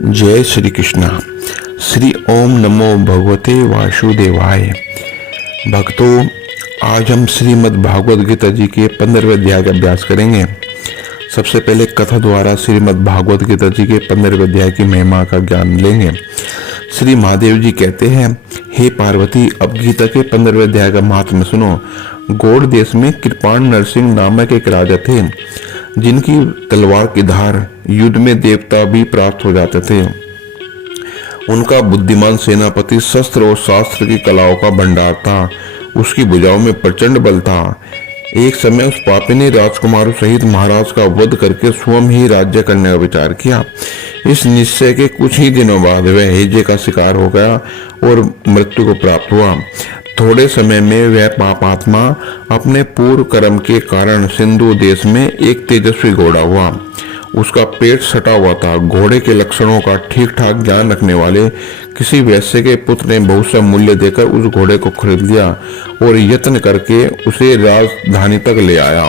जय श्री कृष्णा। श्री ओम नमो भगवते वासुदेवाय। भक्तों, आज हम श्रीमद् भागवत गीता जी के 15वें अध्याय का अभ्यास करेंगे। सबसे पहले कथा द्वारा श्रीमद् भागवत गीता जी के 15वें अध्याय की महिमा का ज्ञान लेंगे। श्री महादेव जी कहते हैं, हे पार्वती, अब गीता के 15वें अध्याय का महात्म्य सुनो। गौड़ देश में कृपाण नरसिंह नामक एक राजा थे, जिनकी तलवार की धार युद्ध में देवता भी प्राप्त हो जाते थे। उनका बुद्धिमान सेनापति शस्त्र और शास्त्र की कलाओं का भंडार था। उसकी भुजाओं में प्रचंड बल था। एक समय उस पापी ने राजकुमारों सहित महाराज का वध करके स्वयं ही राज्य करने का विचार किया। इस निश्चय के कुछ ही दिनों बाद वह हैजे का शिकार हो गया और मृत्यु को प्राप्त हुआ। थोड़े समय में वह पापात्मा अपने पूर्व कर्म के कारण सिंधु देश में एक तेजस्वी घोड़ा हुआ। उसका पेट सटा हुआ था। घोड़े के लक्षणों का ठीक ठाक ज्ञान रखने वाले किसी वैश्य के पुत्र ने बहुत सा मूल्य देकर उस घोड़े को खरीद लिया और यत्न करके उसे राजधानी तक ले आया।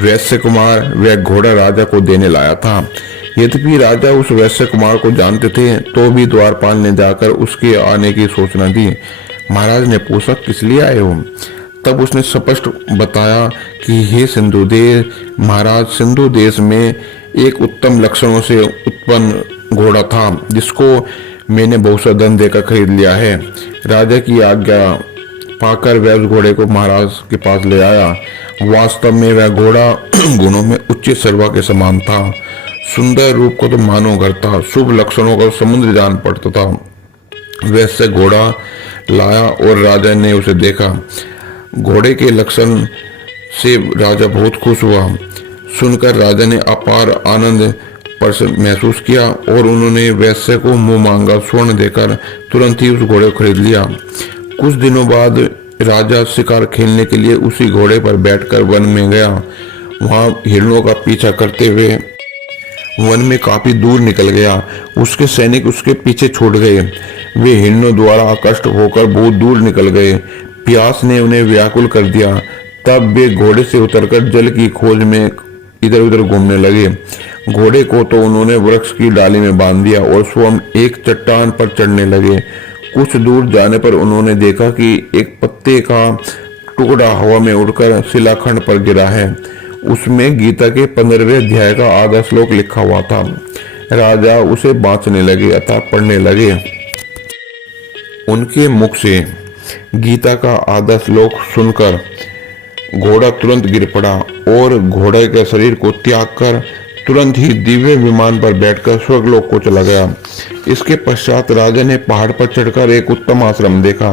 वैश्य कुमार वह घोड़ा राजा को देने लाया था। यद्यपि राजा उस वैश्य कुमार को जानते थे, तो भी द्वारपाल ने जाकर उसके आने की सूचना दी। महाराज ने पूछा, किस लिए आए हो? तब उसने स्पष्ट बताया कि हे सिंधु देश महाराज, सिंधु देश में एक उत्तम लक्षणों से उत्पन्न घोड़ा था, जिसको मैंने बहुत सा धन देकर खरीद लिया है। राजा की आज्ञा पाकर वह उस घोड़े को महाराज के पास ले आया। वास्तव में वह घोड़ा गुणों में उच्च सर्वा के समान था। सुंदर रूप को तो मानो घर था, शुभ लक्षणों का समुद्र जान पड़ता था। वैसे घोड़ा लाया और राजा ने उसे देखा। घोड़े के लक्षण से राजा बहुत खुश हुआ। सुनकर राजा ने अपार आनंद महसूस किया और उन्होंने वैश्य को मुंह मांगा स्वर्ण देकर तुरंत ही उस घोड़े को खरीद लिया। कुछ दिनों बाद राजा शिकार खेलने के लिए उसी घोड़े पर बैठकर वन में गया। वहां हिरणों का पीछा करते हुए वन में काफी दूर निकल गया। उसके सैनिक उसके पीछे छूट गए। वे हिरणों द्वारा आकर्षित होकर बहुत दूर निकल गए। प्यास ने उन्हें व्याकुल कर दिया। तब वे घोड़े से उतरकर जल की खोज में इधर उधर घूमने लगे। घोड़े को तो उन्होंने वृक्ष की डाली में बांध दिया और स्वयं एक चट्टान पर चढ़ने लगे। कुछ दूर जाने पर उन्होंने देखा कि एक पत्ते का टुकड़ा हवा में उड़कर शिलाखंड पर गिरा है। उसमें गीता के 15वें अध्याय का आधा श्लोक लिखा हुआ था। राजा उसे बांचने लगे अर्थात पढ़ने लगे। उनके मुख से गीता का आधा श्लोक सुनकर घोड़ा तुरंत गिर पड़ा और घोड़े के शरीर को त्याग कर तुरंत ही दिव्य विमान पर बैठकर स्वर्गलोक को चला गया। इसके पश्चात राजा ने पहाड़ पर चढ़कर एक उत्तम आश्रम देखा,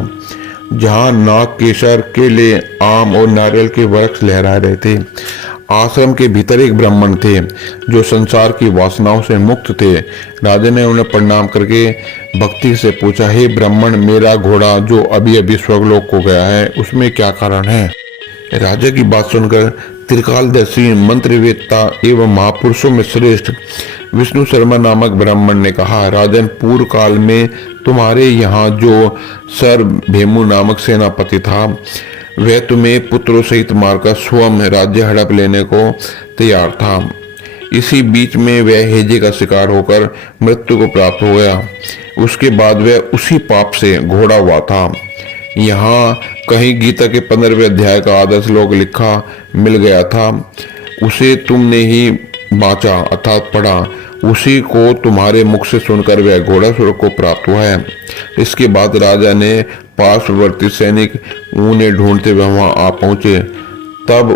जहां नाग, केसर, केले, आम और नारियल के वृक्ष लहरा रहे थे। आश्रम के भीतर एक ब्राह्मण थे जो संसार की वासनाओं से मुक्त थे। राजा ने उन्हें प्रणाम करके भक्ति से पूछा, हे ब्राह्मण, मेरा घोड़ा जो अभी अभी स्वर्गलोक को गया है, उसमें क्या कारण है? राजा की बात सुनकर त्रिकालदर्शी, मंत्रवेत्ता एवं महापुरुषों में श्रेष्ठ विष्णु शर्मा नामक ब्राह्मण ने कहा, राजन, पूर्व काल में तुम्हारे यहाँ जो सर भेमु नामक सेनापति था, वह तुम्हें पुत्रों सहित मारकर स्वयं राज्य हड़प लेने को तैयार था। इसी बीच में वह हैजे का शिकार होकर मृत्यु को प्राप्त हो गया। उसके बाद वह उसी पाप से घोड़ा हुआ था। यहाँ कहीं गीता के 15वें अध्याय का आधा श्लोक लिखा मिल गया था। उसे तुमने ही बांचा अर्थात पढ़ा। उसी को तुम्हारे मुख से सुनकर वह घोड़ा स्वर्ग को प्राप्त हुआ है। इसके बाद राजा ने पार्श्ववर्ती सैनिक उन्हें ढूंढते हुए वहां आ पहुंचे। तब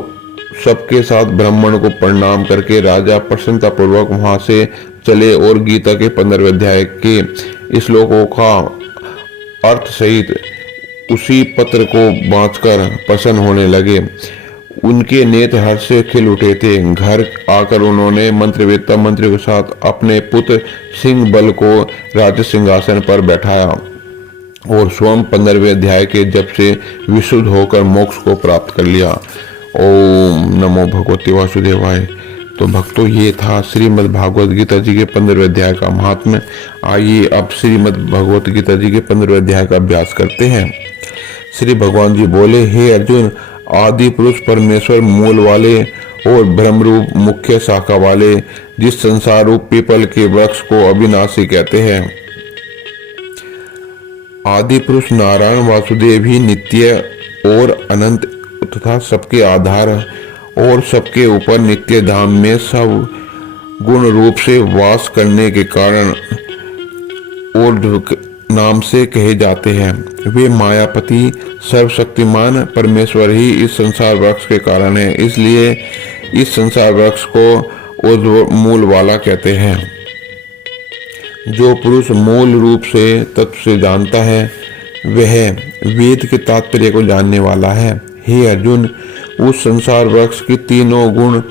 सबके साथ ब्राह्मण को प्रणाम करके राजा प्रसन्नता पूर्वक वहां से चले और गीता के 15वें अध्याय के श्लोकों का अर्थ सहित उसी पत्र को बांचकर प्रसन्न होने लगे। उनके नेत्र हर्ष से खिल उठे थे। घर आकर उन्होंने मंत्रवेत्ता मंत्री के साथ अपने पुत्र सिंह बल को राज्य सिंहासन पर बैठाया और स्वयं 15वें अध्याय के जप से विशुद्ध होकर मोक्ष को प्राप्त कर लिया। ओम नमो भगवते वासुदेवाय। तो भक्तों, ये था श्रीमद् भागवत गीता जी के 15वें अध्याय का महात्म्य। आइए अब श्रीमद् भगवत गीता जी के 15वें अध्याय का अभ्यास करते हैं। श्री भगवान जी बोले, हे अर्जुन, आदि पुरुष परमेश्वर मूल वाले और ब्रह्मरूप मुख्य शाखा वाले जिस संसार रूप पीपल के वृक्ष को अविनाशी कहते हैं। आदि पुरुष नारायण वासुदेव ही नित्य और अनंत तथा सबके आधार और सबके ऊपर नित्य धाम में सब गुण रूप से वास करने के कारण और नाम से कहे जाते हैं। वे मायापति सर्वशक्तिमान परमेश्वर ही इस संसार वृक्ष के कारण है, इसलिए इस संसार वृक्ष को मूल वाला कहते हैं। जो पुरुष मूल रूप से तत्व से जानता है वह वेद के तात्पर्य को जानने वाला है। हे अर्जुन, उस संसार वृक्ष की तीनों गुण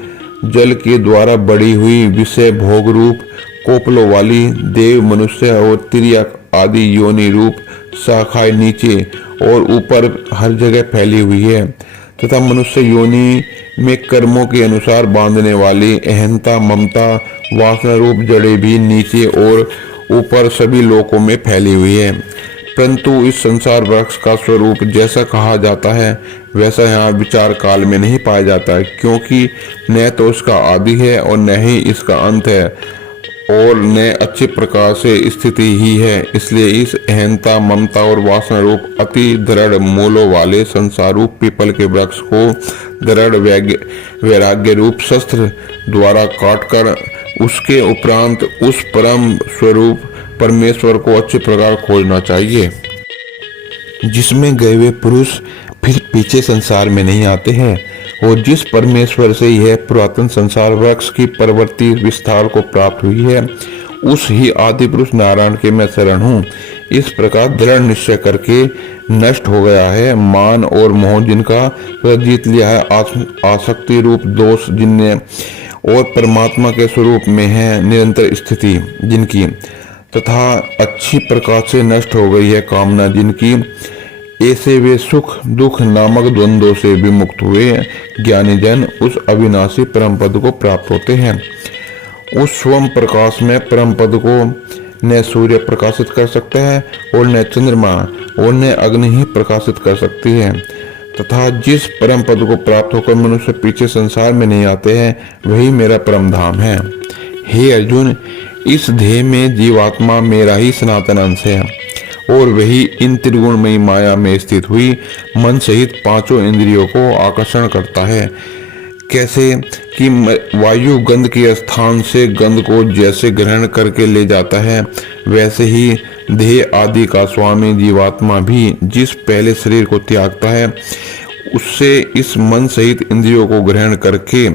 जल के द्वारा बढ़ी हुई विषय भोग रूप कोपलों वाली देव मनुष्य और तिर्यक आदि योनि रूप शाखाएं नीचे और ऊपर हर जगह फैली हुई है तथा मनुष्य योनि में कर्मों के अनुसार बांधने वाली अहंता ममता वासना रूप जड़ें भी नीचे और ऊपर सभी लोकों में फैली हुई है। परंतु इस संसार वृक्ष का स्वरूप जैसा कहा जाता है वैसा यहाँ विचार काल में नहीं पाया जाता है, क्योंकि न तो इसका आदि है और न ही इसका अंत है और न अच्छे प्रकार से स्थिति ही है। इसलिए इस अहंता ममता और वासना रूप अति दृढ़ मूलों वाले संसार रूप पीपल के वृक्ष को दृढ़ वैराग्य रूप शस्त्र द्वारा काटकर उसके उपरांत उस परम स्वरूप परमेश्वर को अच्छे प्रकार खोजना चाहिए, जिसमें गए हुए पुरुष फिर पीछे संसार में नहीं आते हैं और जिस परमेश्वर से यह पुरातन संसार वृक्ष की परवर्ती विस्तार को प्राप्त हुई है, उस ही आदि पुरुष नारायण के मैं शरण हूँ। इस प्रकार दृढ़ निश्चय करके नष्ट हो गया है मान और मोह जिनका, जीत लिया है आसक्ति रूप दोष जिनने, और परमात्मा के स्वरूप में है निरंतर स्थिति जिनकी, तथा अच्छी प्रकार से नष्ट हो गई है कामना जिनकी, ऐसे वे सुख दुख नामक द्वंद्वों से विमुक्त हुए ज्ञानी जन उस अविनाशी परम पद को प्राप्त होते हैं। उस स्वयं प्रकाश में परम पद को न सूर्य प्रकाशित कर सकता है और न चंद्रमा और न अग्नि ही प्रकाशित कर सकती है, तथा जिस परम पद को प्राप्त होकर मनुष्य पीछे संसार में नहीं आते हैं वही मेरा परम धाम है। हे अर्जुन, इस देह में जीवात्मा मेरा ही सनातन अंश है और वही इन त्रिगुणमयी माया में स्थित हुई मन सहित पांचों इंद्रियों को आकर्षण करता है। कैसे कि वायु गंध के स्थान से गंध को जैसे ग्रहण करके ले जाता है, वैसे ही देह आदि का स्वामी जीवात्मा भी जिस पहले शरीर को त्यागता है उससे इस मन सहित इंद्रियों को ग्रहण करके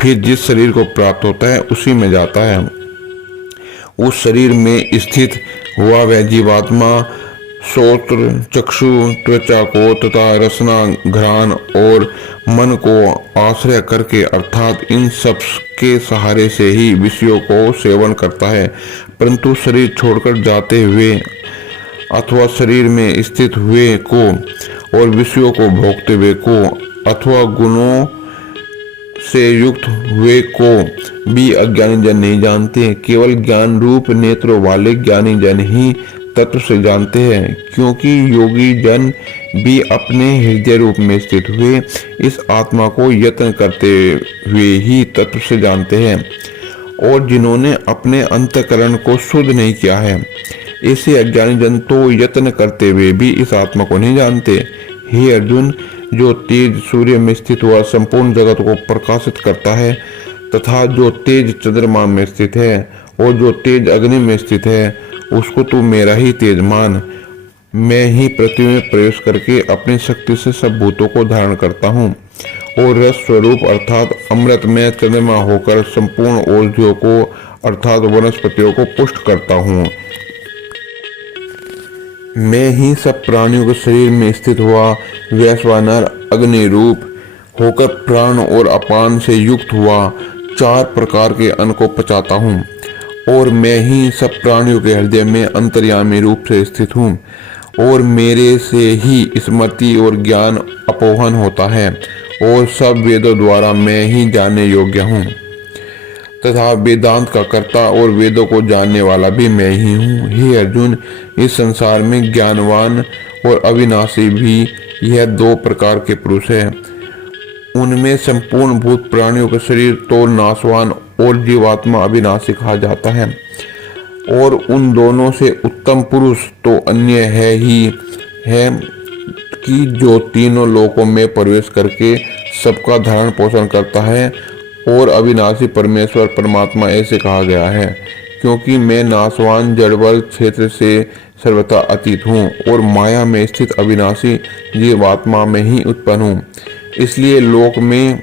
फिर जिस शरीर को प्राप्त होता है उसी में जाता है। उस शरीर में स्थित हुआ वह जीवात्मा श्रोत्र चक्षु त्वचा को तथा रसना घ्राण और मन को आश्रय करके अर्थात इन सब के सहारे से ही विषयों को सेवन करता है, परंतु शरीर छोड़कर जाते हुए अथवा शरीर में स्थित हुए को और विषयों को भोगते हुए को अथवा गुणों से युक्त हुए को भी अज्ञानी जन नहीं जानते। केवल ज्ञान रूप नेत्रों वाले ज्ञानी जन ही तत्व से जानते हैं, क्योंकि योगी जन भी अपने हृदय रूप में स्थित हुए इस आत्मा को यत्न करते हुए ही तत्व से जानते हैं, और जिन्होंने अपने अंतःकरण को शुद्ध नहीं किया है ऐसे अज्ञानी जन तो यत्न करते हुए भी इस आत्मा को नहीं जानते। हे अर्जुन, जो तेज सूर्य में स्थित हुआ संपूर्ण जगत को प्रकाशित करता है तथा जो तेज चंद्रमा में स्थित है और जो तेज अग्नि में स्थित है उसको तू मेरा ही तेज मान। मैं ही पृथ्वी में प्रवेश करके अपनी शक्ति से सब भूतों को धारण करता हूँ और रस स्वरूप अर्थात अमृत में चंद्रमा होकर संपूर्ण औषधियों को अर्थात वनस्पतियों को पुष्ट करता हूँ। मैं ही सब प्राणियों के शरीर में स्थित हुआ वैश्वानर अग्नि रूप होकर प्राण और अपान से युक्त हुआ 4 प्रकार के अन्न को पचाता हूँ, और मैं ही सब प्राणियों के हृदय में अंतर्यामी रूप से स्थित हूँ, और मेरे से ही स्मृति और ज्ञान अपोहन होता है, और सब वेदों द्वारा मैं ही जानने योग्य हूँ तथा वेदांत का कर्ता और वेदों को जानने वाला भी मैं ही हूँ। हे अर्जुन, इस संसार में ज्ञानवान और अविनाशी भी यह 2 प्रकार के पुरुष हैं। उनमें संपूर्ण भूत प्राणियों का शरीर तो नाशवान और जीवात्मा अविनाशी कहा जाता है। और उन दोनों से उत्तम पुरुष तो अन्य है कि जो तीनों लोकों में प्रवेश करके सबका धारण पोषण करता है। और अविनाशी परमेश्वर परमात्मा ऐसे कहा गया है, क्योंकि मैं नाशवान जड़बल क्षेत्र से सर्वथा अतीत हूँ और माया में स्थित अविनाशी जीवात्मा में ही उत्पन्न हूँ। इसलिए लोक में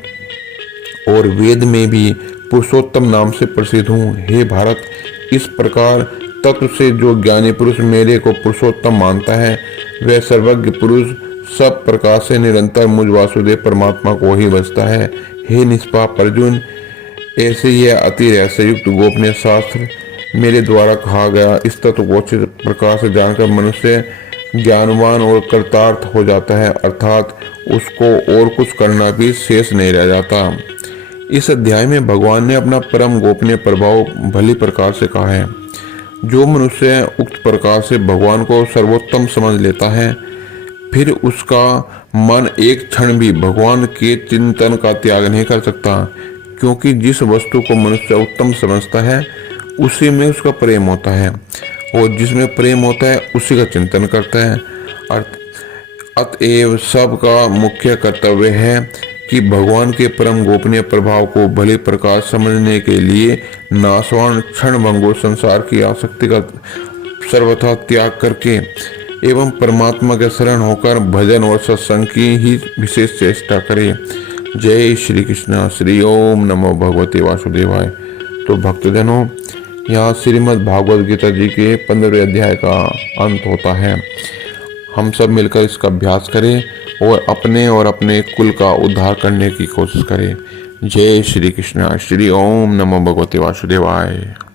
और वेद में भी पुरुषोत्तम नाम से प्रसिद्ध हूँ। हे भारत, इस प्रकार तत्व से जो ज्ञानी पुरुष मेरे को पुरुषोत्तम मानता है, वह सर्वज्ञ पुरुष सब प्रकार से निरंतर मुझ वासुदेव परमात्मा को ही बचता है। हे निष्पाप अर्जुन, ऐसे यह अति रहस्ययुक्त गोपनीय शास्त्र मेरे द्वारा कहा गया इस तत्व को अच्छी प्रकार से जानकर मनुष्य ज्ञानवान और कृतार्थ हो जाता है, अर्थात उसको और कुछ करना भी शेष नहीं रह जाता। इस अध्याय में भगवान ने अपना परम गोपनीय प्रभाव भली प्रकार से कहा है। जो मनुष्य उक्त प्रकार से भगवान को सर्वोत्तम समझ लेता है, फिर उसका मन एक क्षण भी भगवान के चिंतन का त्याग नहीं कर सकता, क्योंकि जिस वस्तु को मनुष्य उत्तम समझता है उसी में उसका प्रेम होता है, और जिसमें प्रेम होता है उसी का चिंतन करता है। अतएव सबका मुख्य कर्तव्य है कि भगवान के परम गोपनीय प्रभाव को भली प्रकार समझने के लिए नाशवान क्षणभंगुर संसार की आसक्ति का सर्वथा त्याग करके एवं परमात्मा के शरण होकर भजन और सत्संग की ही विशेष चेष्टा करे। जय श्री कृष्ण। श्री ओम नमो भगवते वासुदेवाय। तो भक्तजनों, यहाँ श्रीमद् भागवत गीता जी के 15वें अध्याय का अंत होता है। हम सब मिलकर इसका अभ्यास करें और अपने कुल का उद्धार करने की कोशिश करें। जय श्री कृष्ण। श्री ओम नमो भगवते वासुदेवाय।